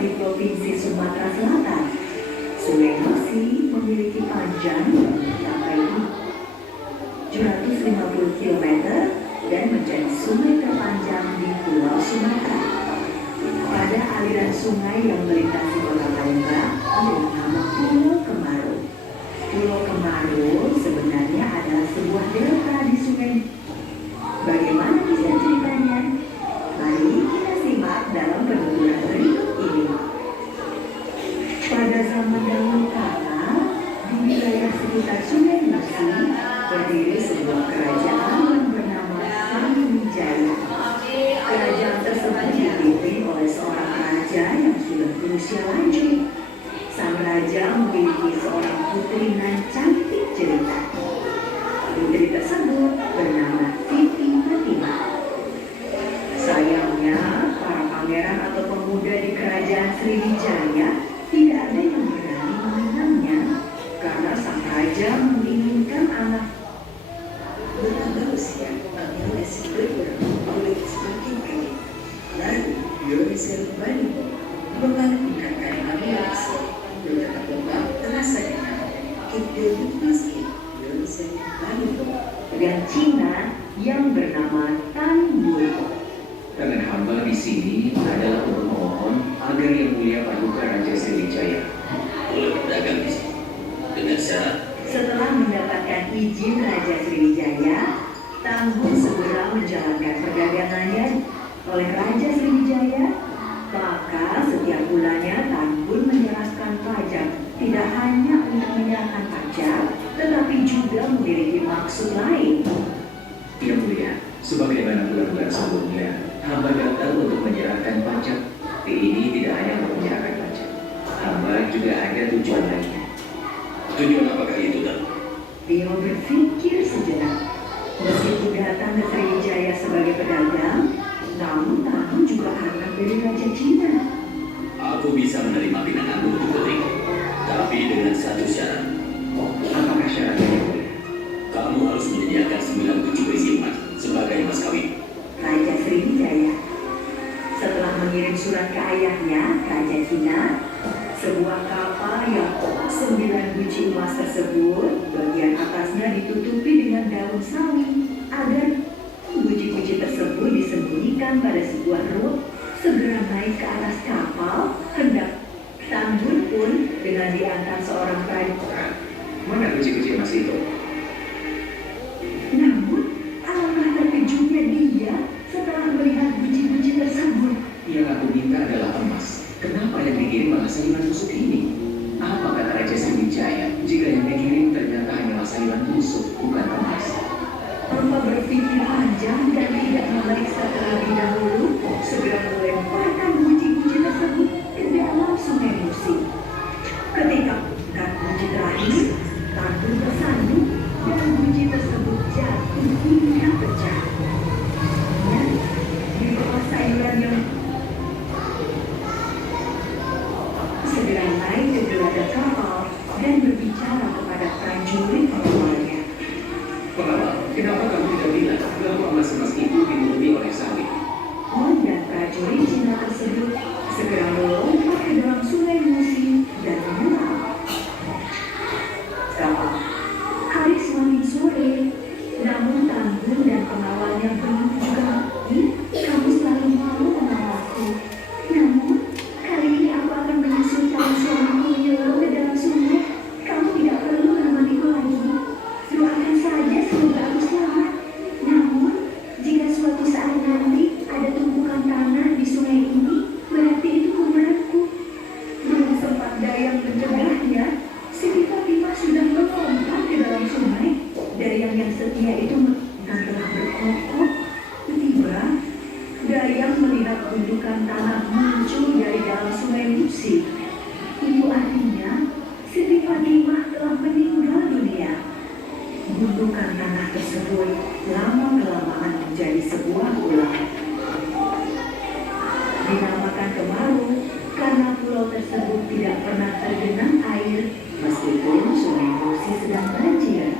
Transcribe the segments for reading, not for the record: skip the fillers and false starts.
di Provinsi Sumatera Selatan. Sungai Musi memiliki panjang sampai 750 km dan menjadi sungai terpanjang di Pulau Sumatera. Pada aliran sungai yang melintasi kota Palembang dengan nama Pulau Kemarau. Pulau Kemarau sebenarnya adalah sebuah delta di sungai. Bagaimana kisah ceritanya? Mari kita simak dalam penuturan berikut ini. Pada zaman dahulu kala, di wilayah sekitar Sungai Musi berdiri sebuah kerajaan yang bernama Sriwijaya. Kerajaan tersebut dipimpin oleh seorang raja yang sudah berusia lanjut. Sang raja memiliki seorang putri nan cantik jelita. Putri tersebut bernama Siti Fatimah. Sayangnya, para pangeran atau pemuda di kerajaan Sriwijaya tidak ada yang berani mengenalnya karena sang raja menginginkan anak. Bertambah usia, pangeran Sriwijaya mulai semakin pendek. Lalu, Indonesia kembali mengalami meningkatkan pangeran beberapa lubang terasa dekat. Kita masih Indonesia kembali dan Cina yang bernama Tan Buiko. Tangan hamba di sini adalah untuk memohon agar yang mulia Paduka Raja Sriwijaya boleh berdagang di sini dengan syarat. Setelah mendapatkan izin Raja Sriwijaya, Tambun segera menjalankan perdagangannya oleh Raja Sriwijaya. Maka setiap bulannya Tambun menyerahkan pajak, tidak hanya untuk menyerahkan pajak, tetapi juga memiliki maksud lain. Yang mulia, sebagaimana bulan-bulan sebelumnya, hamba datang untuk menyerahkan pajak. Ini tidak hanya untuk menyerahkan pajak, hamba juga ada tujuan lainnya. Tujuan apakah itu, Dan? Dia berpikir sejenak. Meskipun datang ke Sriwijaya sebagai pedagang, namun Tambun juga anak dari Raja Cina. Aku bisa menerima pinanganmu untuk putriku, tapi dengan satu syarat. Apakah syaratnya, yang mulia? Kamu harus menyediakan 9 biji berisi emas sebagai mas kawin. Raja Sriwijaya setelah mengirim surat ke ayahnya, Raja Cina, sebuah kapal yang 9 biji emas tersebut, bagian atasnya ditutupi dengan daun sawi agar biji-biji tersebut disembunyikan pada sebuah rut. Segera naik ke atas kapal, hendak Tambun pun dengan diantar seorang prajurit. Mana biji-biji emas itu? Namun, alangkah terkejutnya dia setelah melihat biji-biji tersebut. Yang aku minta adalah emas. Kenapa yang dikirim malah sayuran busuk ini? Apa kata Raja Sriwijaya jika yang dikirim ternyata hanyalah sayuran busuk, bukan emas? Tanpa berpikir panjang dan tidak memeriksa terlebih dahulu, segera melemparkan biji-biji tersebut ke dalam Sungai Musi. Ketika mengangkat biji terakhir, Tambun tersandung dan biji tersebut jatuh hingga pecah. Dan di bawah sayuran yang segera naik ke geladak kapal dan berbicara kepada prajurit pengawalnya. Pengawal, kenapa kamu tidak bilang bahwa emas-emas itu dinutupi oleh sawi? Mon dan prajurit Cina tersebut segera melompat ke dalam Sungai Musi dan menyelam. Hari semakin sore, namun Tambun dan pengawalnya belum juga mati. Kamu selalu malu mengawalku. Namun, kali ini aku akan menyusul calon suamiku menyelam ke dalam sungai. Kamu tidak perlu menemaniku lagi. Doakan saja semoga aku selamat. Namun, jika suatu saat nanti ada tumpukan tanah di sungai ini, berarti itu kuburanku. Belum sempat Dayang mencegahnya, Siti Fatimah sudah melompat ke dalam sungai. Dayang yang setia itu telah berkokok. Tiba, Dayang melihat gundukan tanah muncul dari dalam Sungai Musi. Itu artinya Siti Fatimah telah meninggal dunia. Gundukan tanah tersebut lama-kelamaan menjadi sebuah pulau. Dinamakan Kemarau karena pulau tersebut tidak pernah tergenang air meskipun Sungai Musi sedang banjir.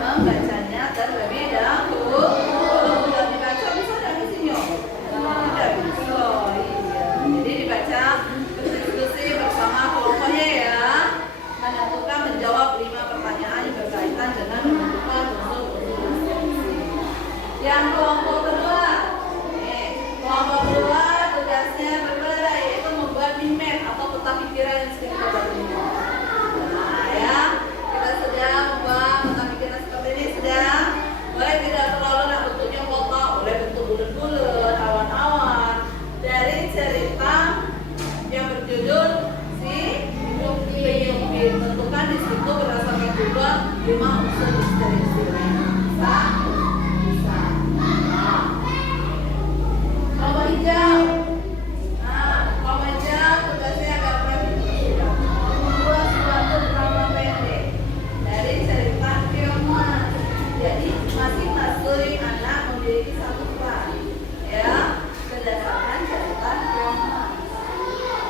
membacanya terlebih dahulu. Kalau sudah dibaca bisa nggak di sini? Tidak bisa. Iya. Jadi dibaca berdiskusi bersama kelompoknya ya. Menentukan menjawab 5 pertanyaan yang berkaitan dengan menentukan unsur-unsur esensi. Yang kelompok kedua, kelompok kedua tugasnya berbeda, yaitu membuat map atau peta pikiran yang sering kita ini. Nah ya, kita sudah membuat peta pikiran seperti ini sudah. Boleh tidak terlalu nak bentuknya kotak, boleh bentuk bulat-bulat, awan-awan. Dari cerita yang berjudul si Peyumpin, tentukan di situ berdasarkan juga 5 unsur esensi. Bisa? Bisa. Nah. Kelompok hijau. Nah, kelompok hijau tugasnya agak berbeda. Membuat suatu drama pendek dari cerita Peyumpin. Jadi masing-masing anak memiliki satu peran, ya, berdasarkan cerita Peyumpin.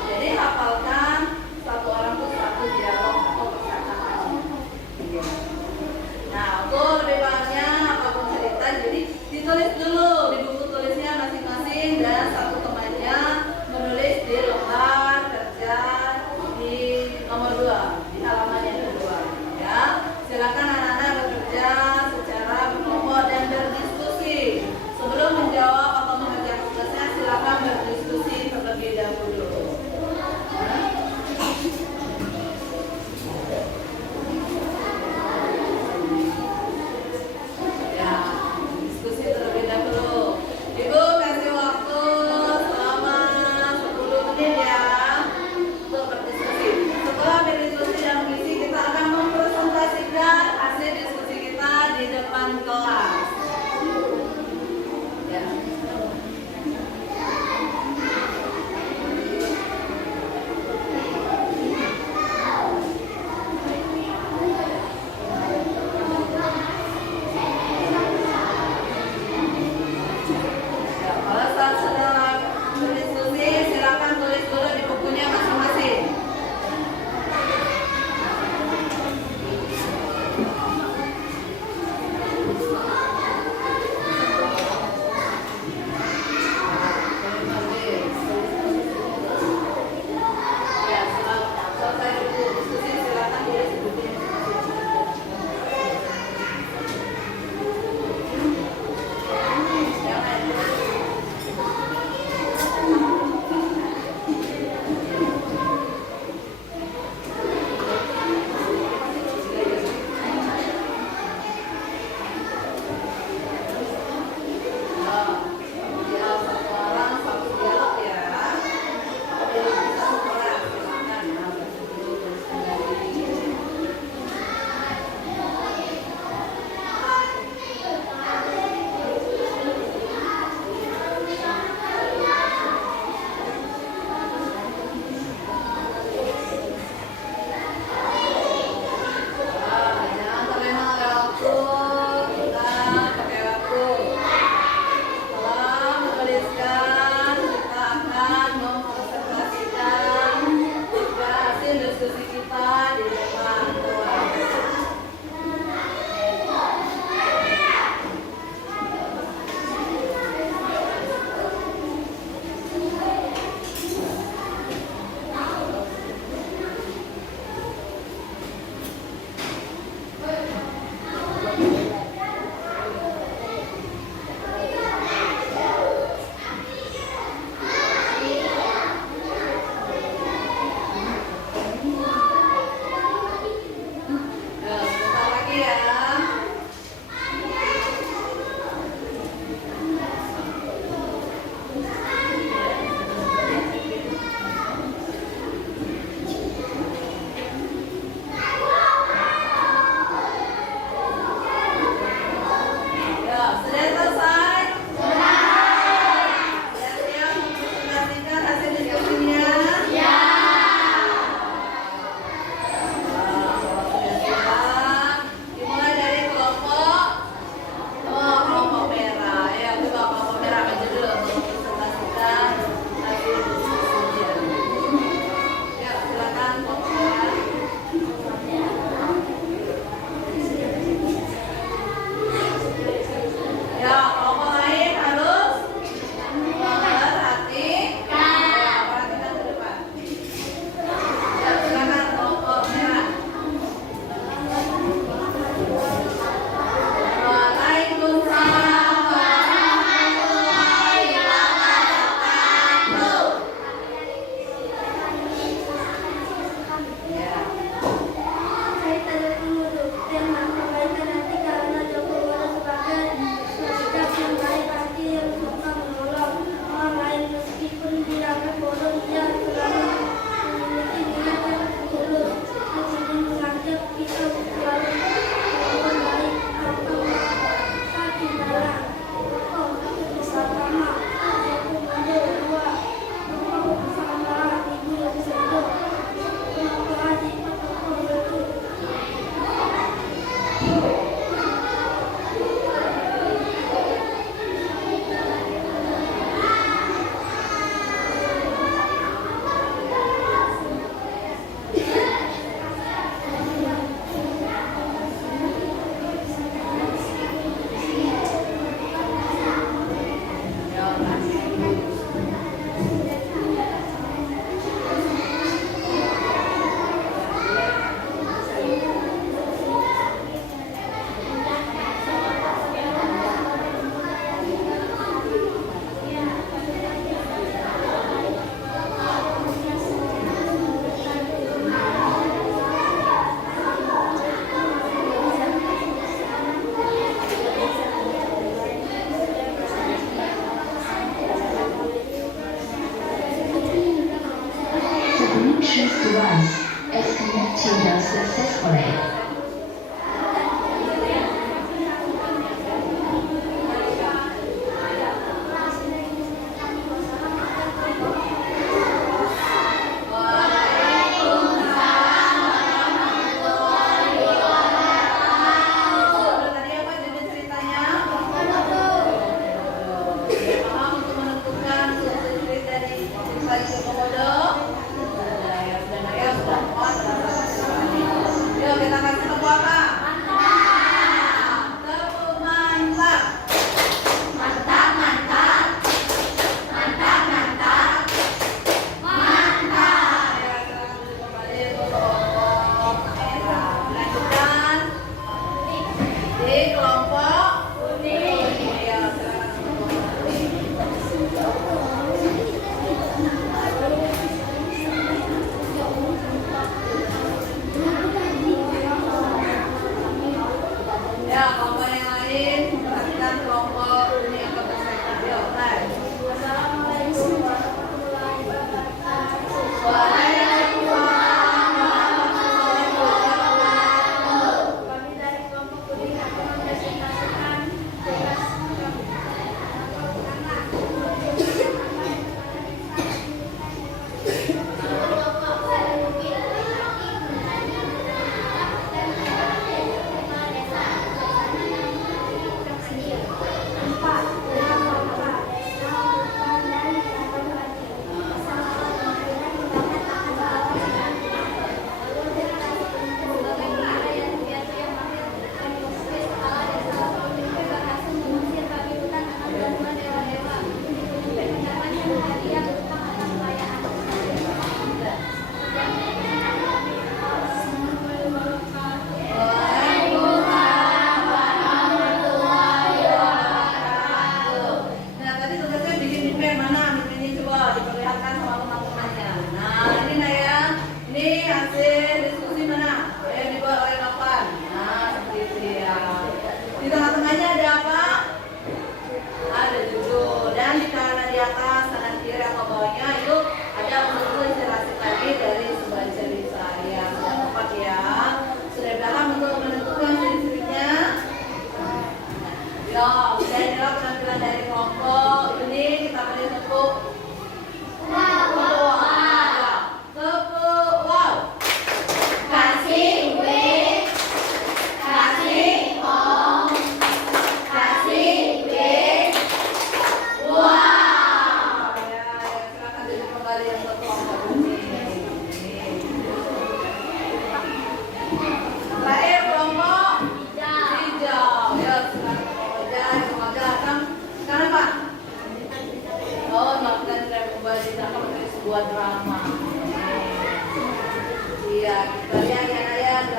Jadi hafalkan satu orang tuh satu dialog atau perkataan. Ya.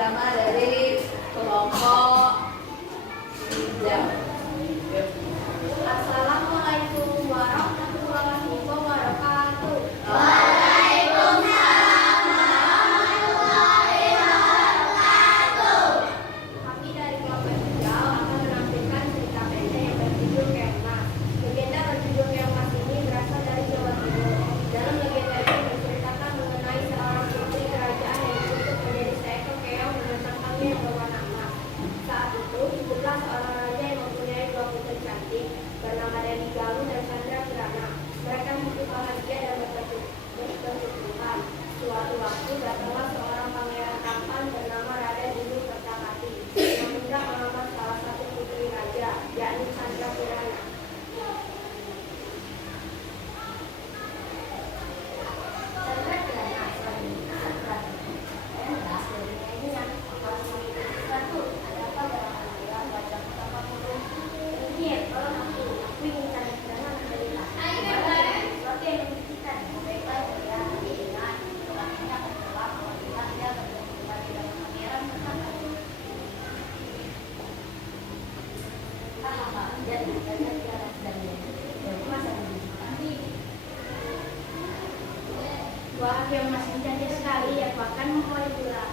drama dari kelompok hijau. Assalamualaikum warahmatullahi wabarakatuh. Kami dari kelompok hijau akan menampilkan cerita pendek yang berjudul Kemas. Legenda berjudul Kemas ini berasal dari Jawa Timur. Dalam legenda ini menceritakan mengenai seorang putri kerajaan yang dikutuk menjadi seekor keong dengan tangkangnya yang berwarna emas. Saat itu, hiduplah seorang raja yang mempunyai dua putri cantik bernama Dewi Galuh dan Chandra Kirana. Mereka hidup bahagia dan berkecukupan. Suatu waktu datanglah seorang pangeran tampan bernama Raden Ulu Kertapati yang hendak melamar salah satu putri raja, yakni Chandra Kirana. Chandra Kirana selanjutnya berkata, ini yang harus memiliki sesuatu. Ada apa barang wajah betapa murung? Ini tolong aku ingin Chandra Kirana menderita. Sesuatu yang menyakitkan. Baiklah, saya ingat keluarganya akan keluar apabila dia berjumpa dengan pangeran Kertapati. Jadi Raja Kirana sedang menjadi masa kami. Wah, yang masih cantik sekali, aku akan memulai pula.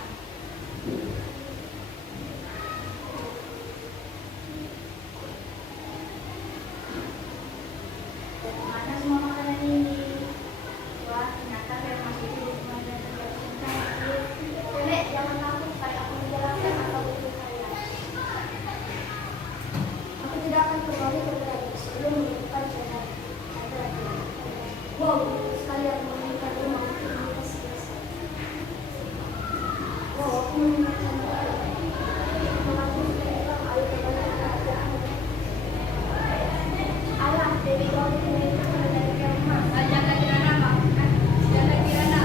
Dari mana semua makanan ini? Wah, ternyata yang masih hidup semuanya terjadi cantik. Nenek, jangan takut, saya akan menjelaskan apa butuh kalian. Aku tidak akan kembali ke Bali sebelum menemukan jalan. Wow, sekali aku menemukan rumah untuk menikah selesai. Wow, aku menemukan mengaku sudah ayo kembali ke kerajaan. Alah, Dewi Galuh ini dari Kemas. Chandra Kirana, Pak. Chandra Kirana.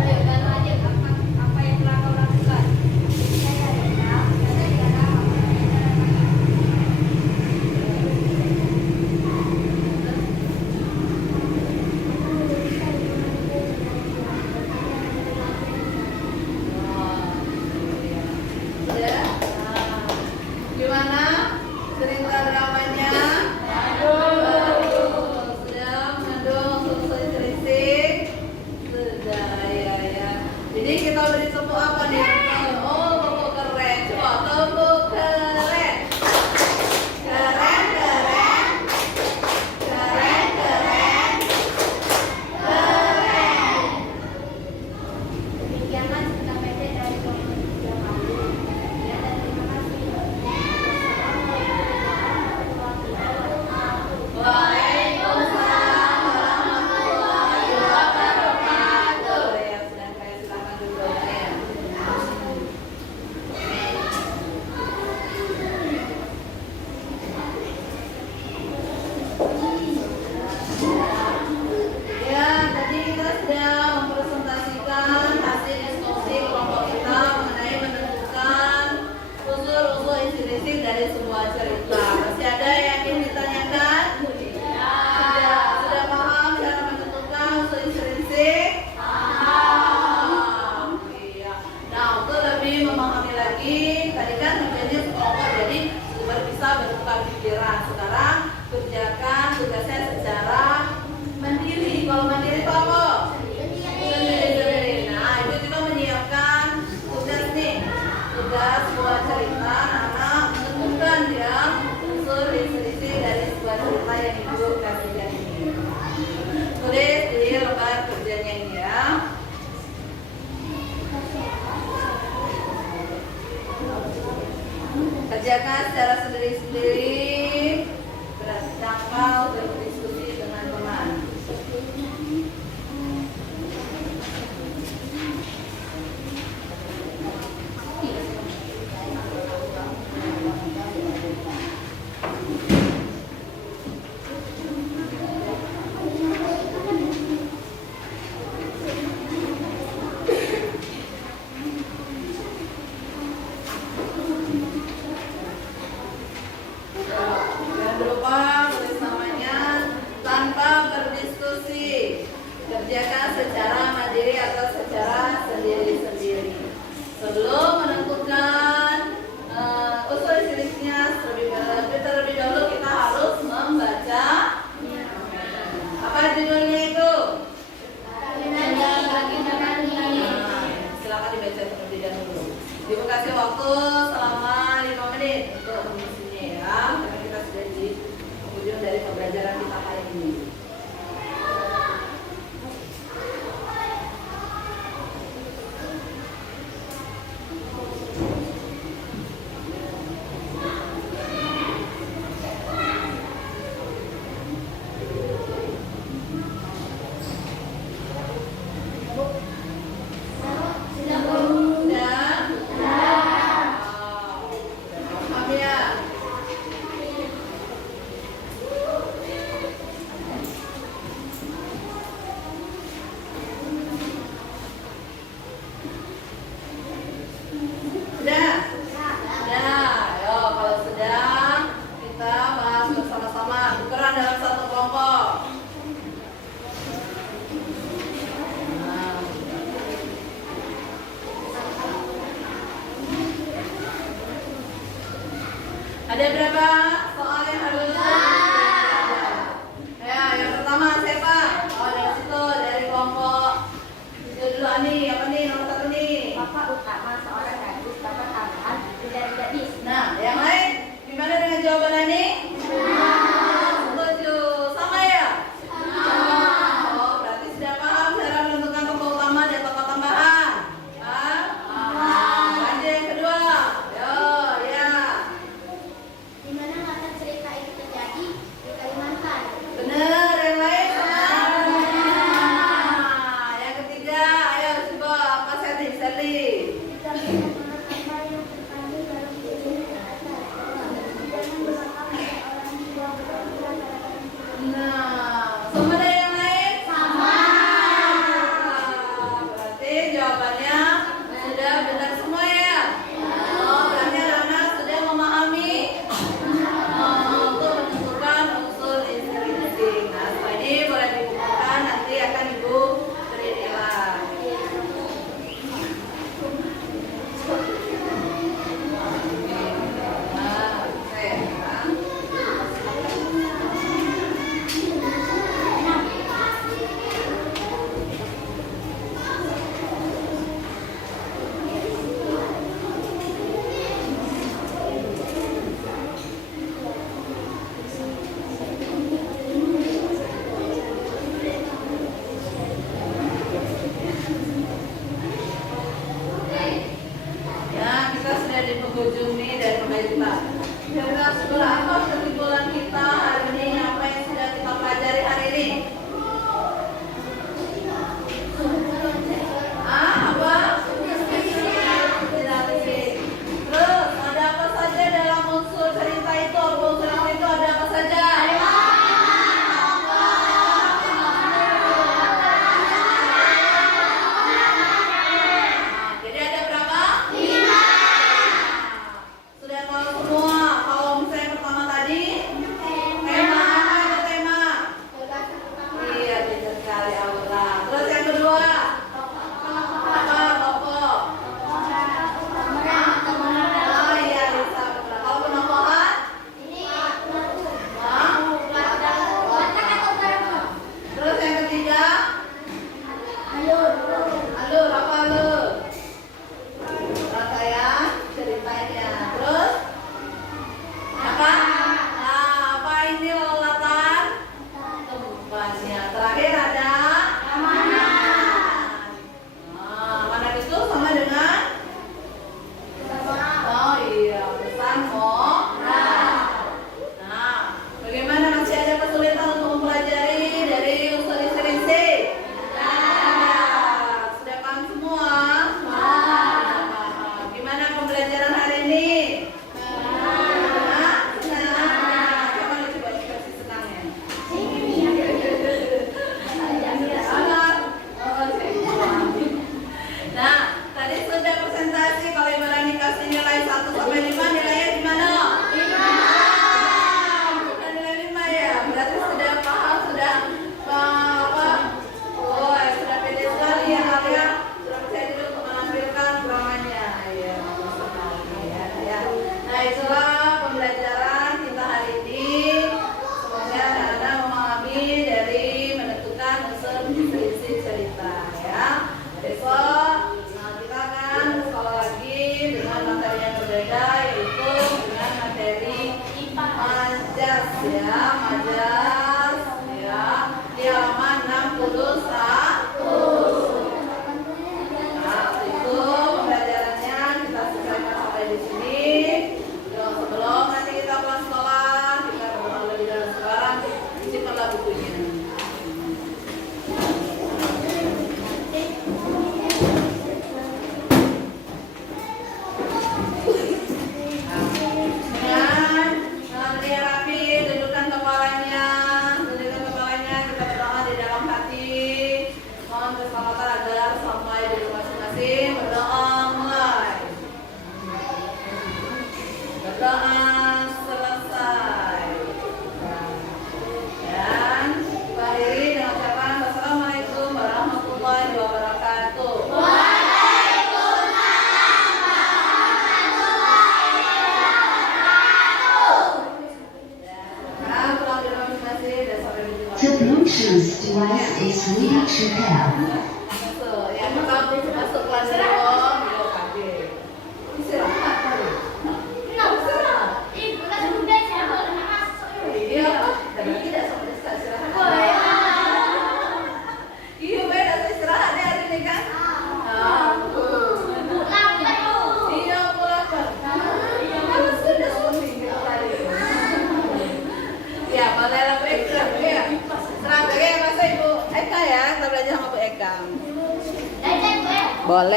Ayo, dan aja apa yang telah kau lakukan. Saya rela, Chandra Kirana, Sudah? Gimana cerita dramanya? Sudah mengandung selesai selisih. Sudah, ya. Jadi kita beri tepuk apa nih? Oh, tepuk keren. Coba tepuk keren. Keren, keren. Keren, keren. Keren. demikianlah cerita pendek dari kelompok hijau kami. Ya, dan terima kasih. Waalaikumsalam warahmatullahi wabarakatuh. Ya, sudah saya silakan dulu ya. Ya, tadi kita sudah mempresentasikan hasil diskusi kelompok kita mengenai menentukan unsur-unsur inspirasi dari sebuah cerita. Masih ada yang ingin ditanyakan? Sudah paham cara menentukan unsur inspirasi? Paham. Iya. Nah, untuk lebih memahami lagi, tadi kan menjadi sekelompok, jadi bisa bertukar pikiran. Sekarang kerjakan tugasnya secara mandiri. Kalau mandiri itu apa? Sendiri. Nah, itu juga menyiapkan tugas nih. Tugas sebuah cerita, anak menentukan ya unsur inspirasi dari sebuah cerita yang ibu kasihkan ini. Tulis di lembar kerjanya ini ya. Kerjakan secara sendiri-sendiri, bertanggal berdiskusi dengan teman. belajar terlebih dahulu. Ibu kasih waktu selama 5 menit untuk mengisinya ya, karena kita sudah di penghujung dari pembelajaran kita kali ini. Ada berapa soal yang harus dikerjakan? Ya, yang pertama siapa? Oh, dari situ, dari kelompok itu dulu Ani. Apa nih nomor 1 nih? Bapak utama seorang gadis, bapak tambahan dari gadis. Nah, yang lain gimana dengan jawaban Ani? Setuju. Sama ya? Oh, berarti sudah paham cara menentukan tokoh utama dan tokoh tambahan. Hah? Lanjut yang kedua. Yo, ya. Di mana masing-masing berdoa mulai. Berdoa selesai. Dan akhiri dengan ucapan Wassalamualaikum warahmatullahi wabarakatuh. Nah, pulang di rumah masing-masing dan sampai berjumpa. The Bluetooth device is ready to pair. Masuk, ya masuk kelas dong, video KB. Istirahat kali. Istirahat. Iya apa? Tapi tidak sampai istirahat. Iya beda istirahat ya hari ini kan? Iya pulang kan? Kan sudah seminggu tadi. Ya boleh lah Bu Eka ya. Selamat ya Mas Ibu Eka ya, kita belajar sama Bu Eka. Boleh.